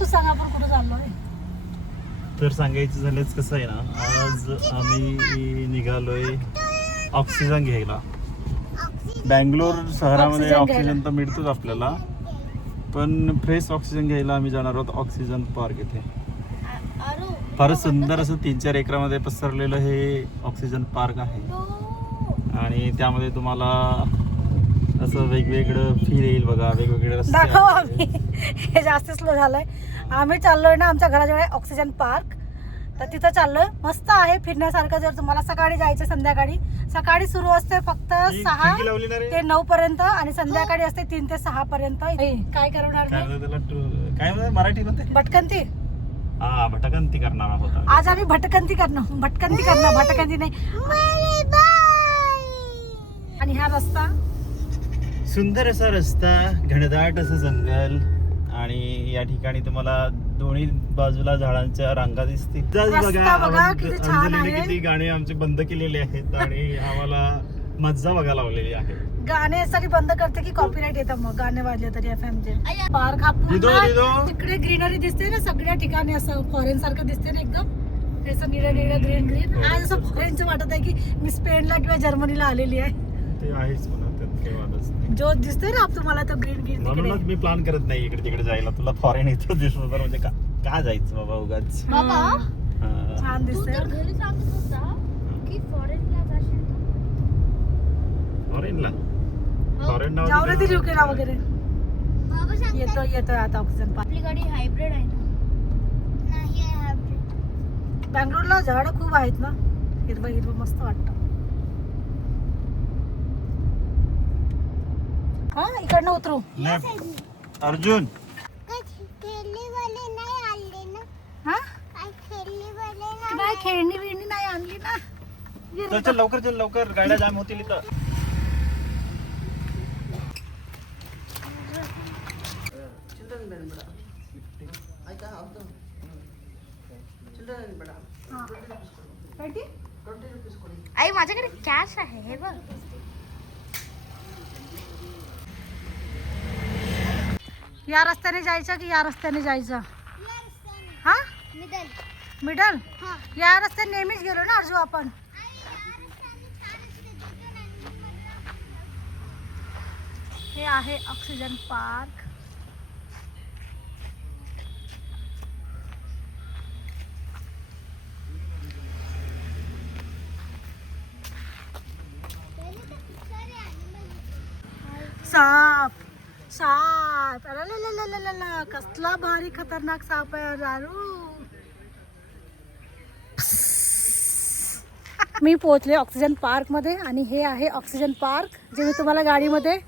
तू सांग आपण कुठे चाललोय? तर सांगायचं झालंच कसं आहे ना, आज आम्ही निघालोय ऑक्सिजन घ्यायला. बँगलोर शहरामध्ये ऑक्सिजन तर मिळतोच आपल्याला, पण फ्रेश ऑक्सिजन घ्यायला आम्ही जाणार आहोत ऑक्सिजन पार्क इथे. फारच सुंदर असं 3-4 एकरामध्ये पसरलेलं हे ऑक्सिजन पार्क आहे आणि त्यामध्ये तुम्हाला असं वेगवेगळं फील येईल बघा. वेगवेगळे रस्ते दाखव आम्ही. हे जास्त स्लो झालंय. आम्ही चाललोय ना आमच्या घराजवळ ऑक्सिजन पार्क, तर तिथं चाललोय. मस्त आहे फिरण्यासारखं. जर तुम्हाला सकाळी जायचं, संध्याकाळी सकाळी सुरू असते फक्त 6 ते 9 पर्यंत आणि संध्याकाळी असते 3 ते 6 पर्यंत. काय करणार काय मराठीमध्ये भटकंती. हा, भटकंती करणार आहोत आज आम्ही. भटकंती करणार, भटकंती नाही. आणि हा रस्ता सुंदर असा रस्ता, घनदाट असं जंगल आणि या ठिकाणी तुम्हाला दोन्ही बाजूला झाडांच्या रांगा दिसतील. बघा किती छान आहे. किती गाणे आमचे बंद केलेले आहेत आणि आम्हाला मज्जा बघायला लावलेली आहे. गाणे यासाठी बंद करते की कॉपीराइट येतं, मग गाणे वाजले तरी FM चे. पार्क हा पूर्ण तिकडे ग्रीनरी दिसते ना सगळ्या ठिकाणी, असं फॉरेन सारखं दिसते ना एकदम. असं निळं ग्रीन. आज असं फॉरेनचं वाटत आहे की मी स्पेनला किंवा जर्मनीला आलेली आहे. ते आहेच म्हणा, त्यात काही वादच नाही. जो दिसतोय ना तुम्हाला तो ग्रीन म्हणूनच मी प्लॅन करत नाही इकडे तिकडे जायला. तुला फॉरेन इथं दिसलं तर म्हणजे का जायचं बाबा उगाच. छान दिसतंय. फॉरेन जाऊ रे ती युकेला वगैरे. येतोय आता ऑक्सिजन पार्क. आपली गाडी हायब्रिड आहे ना? नाही आहे हायब्रिड. बँगलोरला झाडं खूप आहेत ना, हिरवं मस्त वाटतं. हा, इकडनं उतरू. अर्जुन हा, काय खेळणी बिळणी नाही आणली ना. चल लवकर गाड्या जाम होतील इथं. आई माझ्याकडे कॅश आहे, हे बघ. या रस्त्याने जायचं की या रस्त्याने जायचं? हा, मिडल. या रस्त्याने नेहमीच गेलो ना अर्जू आपण. हे आहे ऑक्सिजन पार्क. साप अरे कसला भारी खतरनाक साप आहे दारू. मी पोहोचले ऑक्सिजन पार्क मध्ये आणि हे आहे ऑक्सिजन पार्क, जे मी तुम्हाला गाडीमध्ये.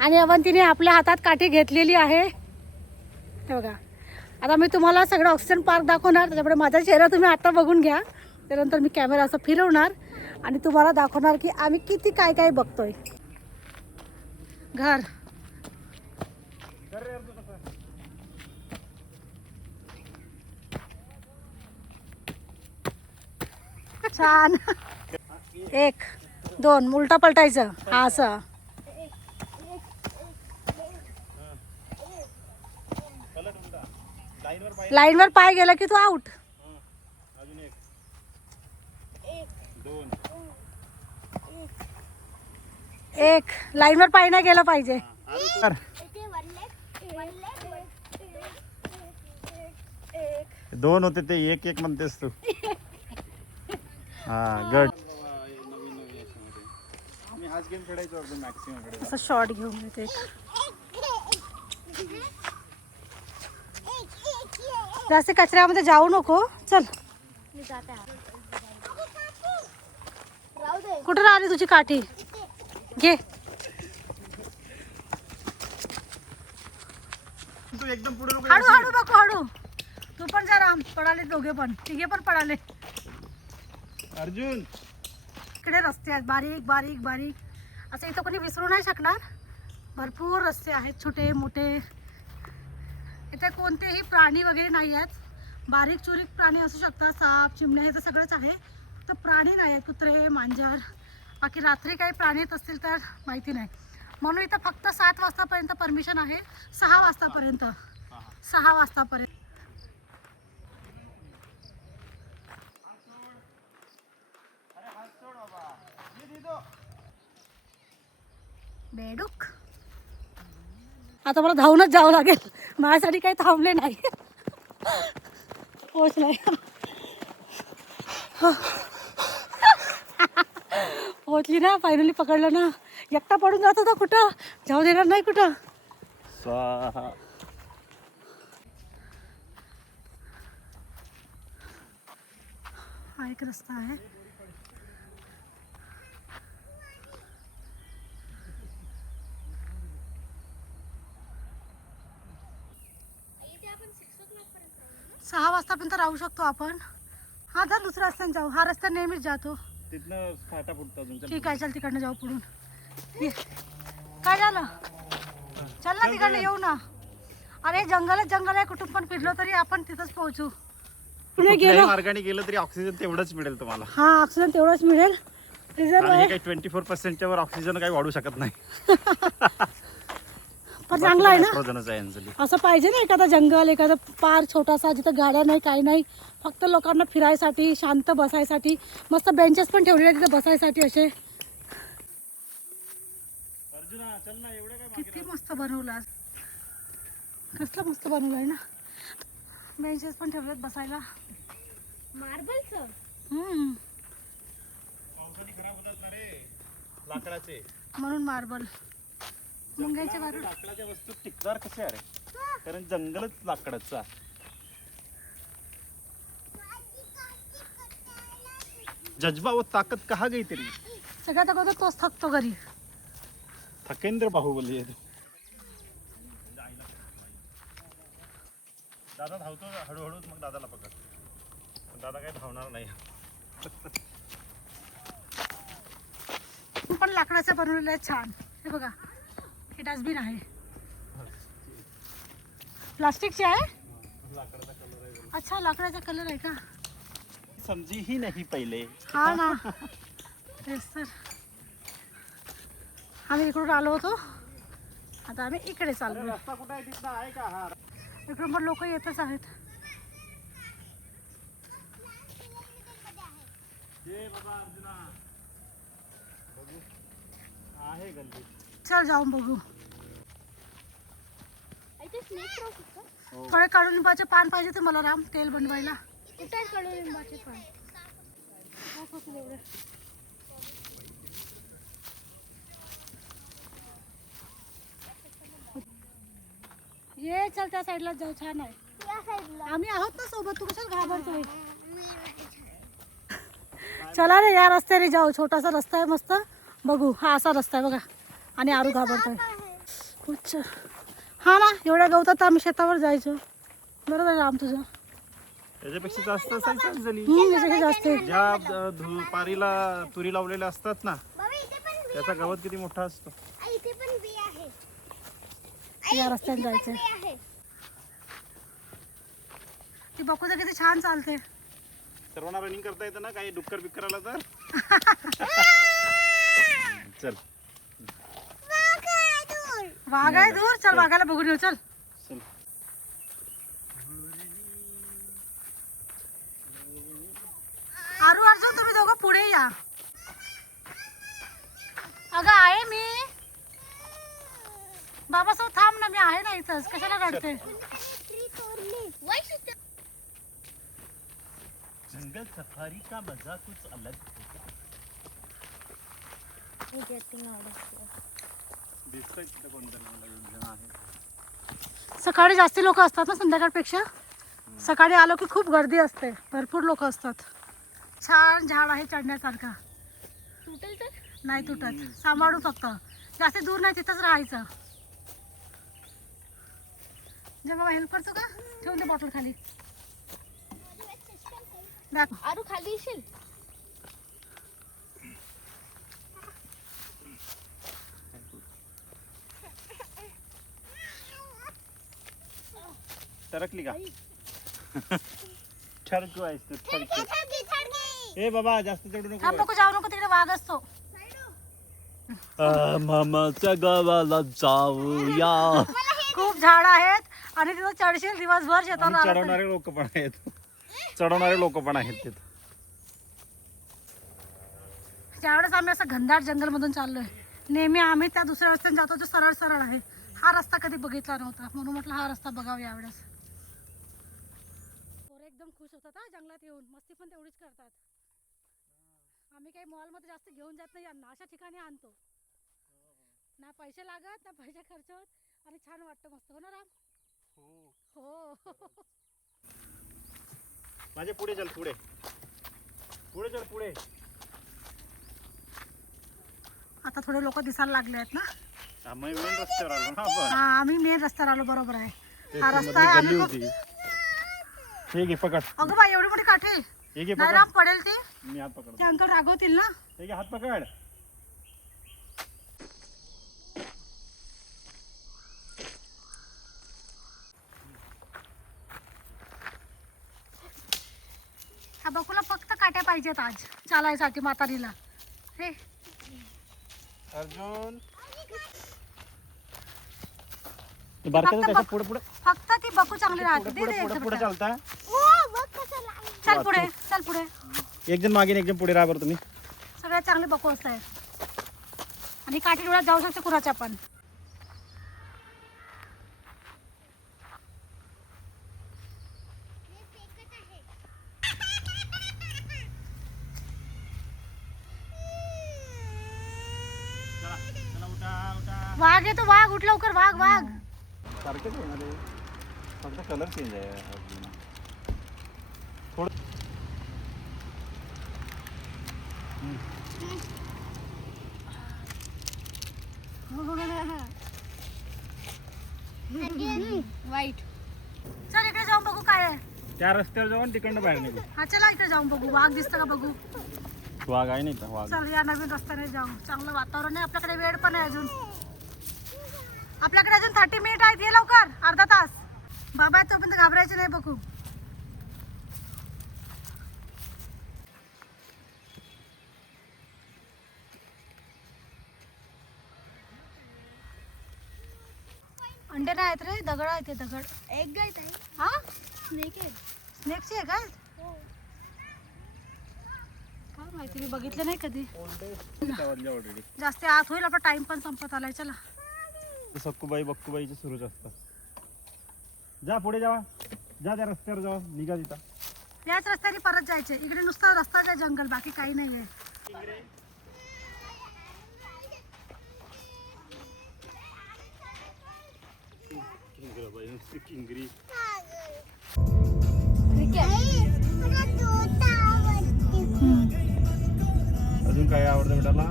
आणि अवंतीने आपल्या हातात काठी घेतलेली आहे, हे बघा. आता मी तुम्हाला सगळं ऑक्सिजन पार्क दाखवणार. त्याच्यामुळे माझा चेहरा तुम्ही आता बघून घ्या. त्यानंतर मी कॅमेरा असं फिरवणार आणि तुम्हाला दाखवणार की आम्ही किती काय बघतोय. घर छान. 1 2 उलटा पलटायचं. हा, असं. लाईनवर पाय गेला की तू आउट. 1 लाईनवर पाय नाही गेला पाहिजे. दोन होते ते एक म्हणतेस तू. हा, गड. असं शॉर्ट घेऊन येते. जास्त कचऱ्यामध्ये जाऊ नको. चल, कुठं राहिली तुझी काठी? घे. हळू बघू, हळू. तू पण जरा. पडाले दोघे पण, तिघे पण पडाले. अर्जुन, इकडे रस्ते आहेत बारीक. असं इथं कोणी विसरू नाही शकणार. भरपूर रस्ते आहेत, छोटे मोठे. इथे कोणतेही प्राणी वगैरे नाही आहेत. बारीक चुरीक प्राणी असू शकतात, साप, चिमण्या, हे तर सगळंच आहे. तर प्राणी नाही आहेत, कुत्रे, मांजर. बाकी रात्री काही प्राणी येत असतील तर माहिती नाही. म्हणून इथं फक्त 7 वाजतापर्यंत परमिशन आहे, 6 वाजतापर्यंत. 6 वाजतापर्यंत. बेडूक आता मला धावूनच जावं लागेल, माझ्यासाठी काही थांबले नाही. पोहोचलाय. पोहोचली ना फायनली, पकडलं ना. एकटा पडून जात होता, कुठं जाऊ देणार नाही कुठं. स्वाहा. हा एक रस्ता आहे. इथे आपण 6 o'clock पर्यंत राहू. 6 वाजतापर्यंत राहू शकतो आपण. हा जर दुसऱ्या रस्त्याने जाऊ, हा रस्ता नेहमीच जातो. तिथनं फाटा फुटतो अजून. ठीक आहे, चल तिकडनं जाऊ पुढून. ये. काय झालं, चल ना तिकडनं येऊ ना. अरे जंगलच जंगल आहे, कुठून पण फिरलो तरी आपण तिथंच पोहोचू. पुढे कुठल्याही गेलो, मार्गाने गेलं तरी ऑक्सिजन तेवढंच मिळेल तुम्हाला. हा ऑक्सिजन तेवढंच मिळेल. रिझर्व आणि हे आहे काही 24% वर ऑक्सिजन काही वाढू शकत नाही. पण चांगला आहे ना. Nitrogenच आहे यांचं. असं पाहिजे ना, एखादा जंगल, एखादा पार्क छोटासा, जिथं गाड्या नाही काही नाही, फक्त लोकांना फिरायसाठी, शांत बसायसाठी. मस्त बेंचेस पण ठेवलेले आहेत तिथं बसायसाठी असे. अर्जुना चल ना, एवढं काय किती मस्त बनवलं आज. कसलं मस्त बनवलं आहे ना. बेंचेस पण ठेवलेत बसायला. मार्बलचं पावसाने खराब होतात ना रे लाकडाचे. म्हणून मार्बल मुंग्यांच्या बाजू. लाकडाच्या वस्तू टिकणार कसे अरे, कारण जंगलच लाकडाचं आहे. जज्बा व ताकद कहा गई तरी. सगळ्यात अगोदर तोच थकतो घरी. थकेंद्र बाहुबली आहे तो. दादा धावतो हळूहळूच, मग दादाला पकड. पण दादा काही धावणार नाही. पण लाकडाचं बनवलेलं आहे छान. हे बघा, हे डस्टबिन आहे, प्लास्टिकचे आहे. लाकडाचा कलर आहे. अच्छा, लाकडाचा कलर आहे का. समजी ही नाही पहिले. हा ना, तेच तर. आम्ही इकडून आलो होतो, आता आम्ही इकडे चाललो. रस्ता कुठे आहे तिथं आहे का हा. इकडून पण लोक येतच आहेत. ये बाबा अर्जुना, बघू आहे गल्ली. चल जाऊन बघू. इथे स्नेक राहू शकतो. हो. थोडे कडुलिंबाचे पान पाहिजे ते मला, राम, तेल बनवायला. कुठे आहे कडुलिंबाचे पान? ये चल त्या साईडला जाऊ, छान आहे. या साईडला. आम्ही आहोत ना सोबत, तू कशाला घाबरतोय. चला रे, या रस्त्याने जाऊ. छोटासा रस्ता आहे मस्त, बघू. हा असा रस्ता आहे बघा. आणि आरू घाबरतोय. उच्च. हा ना, एवढ्या गवतात आम्ही शेतावर जायचो. बरोबर आहे राम तुझं. त्याच्यापेक्षा जास्त असायचं झाली. याच्याकडे जास्त आहे. ज्या पारीला तुरी लावलेल्या असतात ना, बाबा इथे पण बी त्याचा गवत किती मोठा असतो. आहे. इथे पण बी आहे. या रस्त्याने जायचंय. बी आहे. ती बघू तर किती छान चालते. सर्वांना रनिंग करता येतं ना, काही डुक्कर बिक्कर आला तर. चल वाघ आहे दूर, चल वाघाला बघून येऊ. चल चल. आरू अर्जुन, तुम्ही दोघं पुढे या. अगं आहे मी. बाबासोबत थांब ना, मी आहे ना इथंच. कशाला रडते. ट्री तोडली. वाईट इथे. जंगल सफारी का मजा कुछ अलग दिसतंय. तिथं कोणतरी आहे. सकाळी जास्ती लोक असतात ना संध्याकाळपेक्षा. सकाळी आलो की खूप गर्दी असते, भरपूर लोक असतात. छान झाड आहे चढण्यासारखा. तुटेल तर? नाही तुटत, सांभाळून फक्त. जास्त दूर नाही, तिथंच राहायचं. जे बाबा हेल्प करतो का, ठेवून दे बॉटल खाली. बॅग. आरू खाली येशील? सरकली का. ठरकू आहेस तू, ठरकू. थडगी. ए बाबा जास्त चढू थांब, नको. नको जाऊ नको, तिकडे वाघ असतो. मामाच्या गावाला जाऊया. खूप झाड आहेत आणि तिथं चढशील दिवसभर आणि शेतावर आला तरी. चढवणारे लोक पण आहेत. चढवणारे लोक पण आहेत तिथं. ज्यावेळेस आम्ही असं घनदाट जंगलमधून चाललोय, नेहमी आम्ही त्या दुसऱ्या रस्त्याने जातो जो सरळ सरळ आहे. हा रस्ता कधी बघितला नव्हता, म्हणून म्हटलं हा रस्ता बघावा यावेळेस. पोरं एकदम खुश होतात हा जंगलात येऊन, मस्ती पण तेवढीच करतात. आम्ही काही मॉलमध्ये जास्त घेऊन जात नाही यांना, अशा ठिकाणी आणतो. ना पैसे लागत ना पैसे खर्च होत आणि छान वाटतं मस्त. हो ना राम? हो. माझे पुढे चल, पुढे पुढे चल, पुढे. आता थोडे लोक दिसायला लागले आहेत ना. आम्ही मेन रस्त्यावर आलो ना आपण. हा, आम्ही मेन रस्त्यावर आलो, बरोबर आहे. ते हा मधली रस्ता आहे. गल्ली आम्ही होती. हे घे पकड. अगं बाई एवढी मोठी काठी हे घे नाही पकड. राम, पडेल ती. मी हात पकड. ते अंकल रागवतील ना. हे घे हात पकड. हा बकुला फक्त काट्या पाहिजेत आज चालायसाठी म्हातारीला. हे अर्जुन बारकाचं त्याच्या पुढे पुढे फक्त ती बकू चांगली राहते. दे पुढे दे पुढे एकदम पुढे त्याला. चालता. ओ बघ कसं लागलं. चल पुढे, चल पुढे. एक जण मागे आणि एक जण पुढे राहा बरं तुम्ही. सगळ्यात चांगले बकू असतात आणि काठी डोळ्यात जाऊ शकते कुणाच्या पण. मी फेकत आहे. चला चला, उठा उठा. वाघ येतो, वाघ उठ लवकर, वाघ वाघ. सारखेच आहे ना ते, फक्त कलर चेंज आहे अर्जुन. थोडं वाईट. चल इकडे जाऊन बघू काय आहे. त्या रस्त्यावर जाऊन तिकडनं बाहेर निघू. हा चला इकडे जाऊन बघू, वाघ दिसतं का बघू. वाघ आहे नाही का वाघ. चल या नवीन रस्त्याने जाऊ. चांगलं वातावरण आहे, आपल्याकडे वेळ पण आहे अजून. आपल्याकडे अजून 30 मिनिट आहेत. ये लवकर, अर्धा तास. बाबा आहेत तोपर्यंत घाबरायचे नाही बघू. अंडे नाही आहेत रे, दगड आहेत ते दगड. एक गायत आहे. हा स्नेक आहे. स्नेकची आहे काय? काय माहिती, मी बघितलं नाही कधी. ऑलरेडी जास्त आत होईल, आपला टाइम पण संपत आलाय. चला सक्कूबाई बक्कूबाईचे सुरूच असतात. जा पुढे जावा, जा त्या रस्त्यावर जावा, निघा तिथं. याच रस्त्याने परत जायचे. इकडे नुसता रस्ता आहे जंगल, बाकी काही नाही आहे. किंगरी. अजून काय आवडतं बेटाला?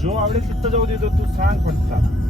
जो आवडेल तिथं जाऊ देतो, तू सांग फक्त.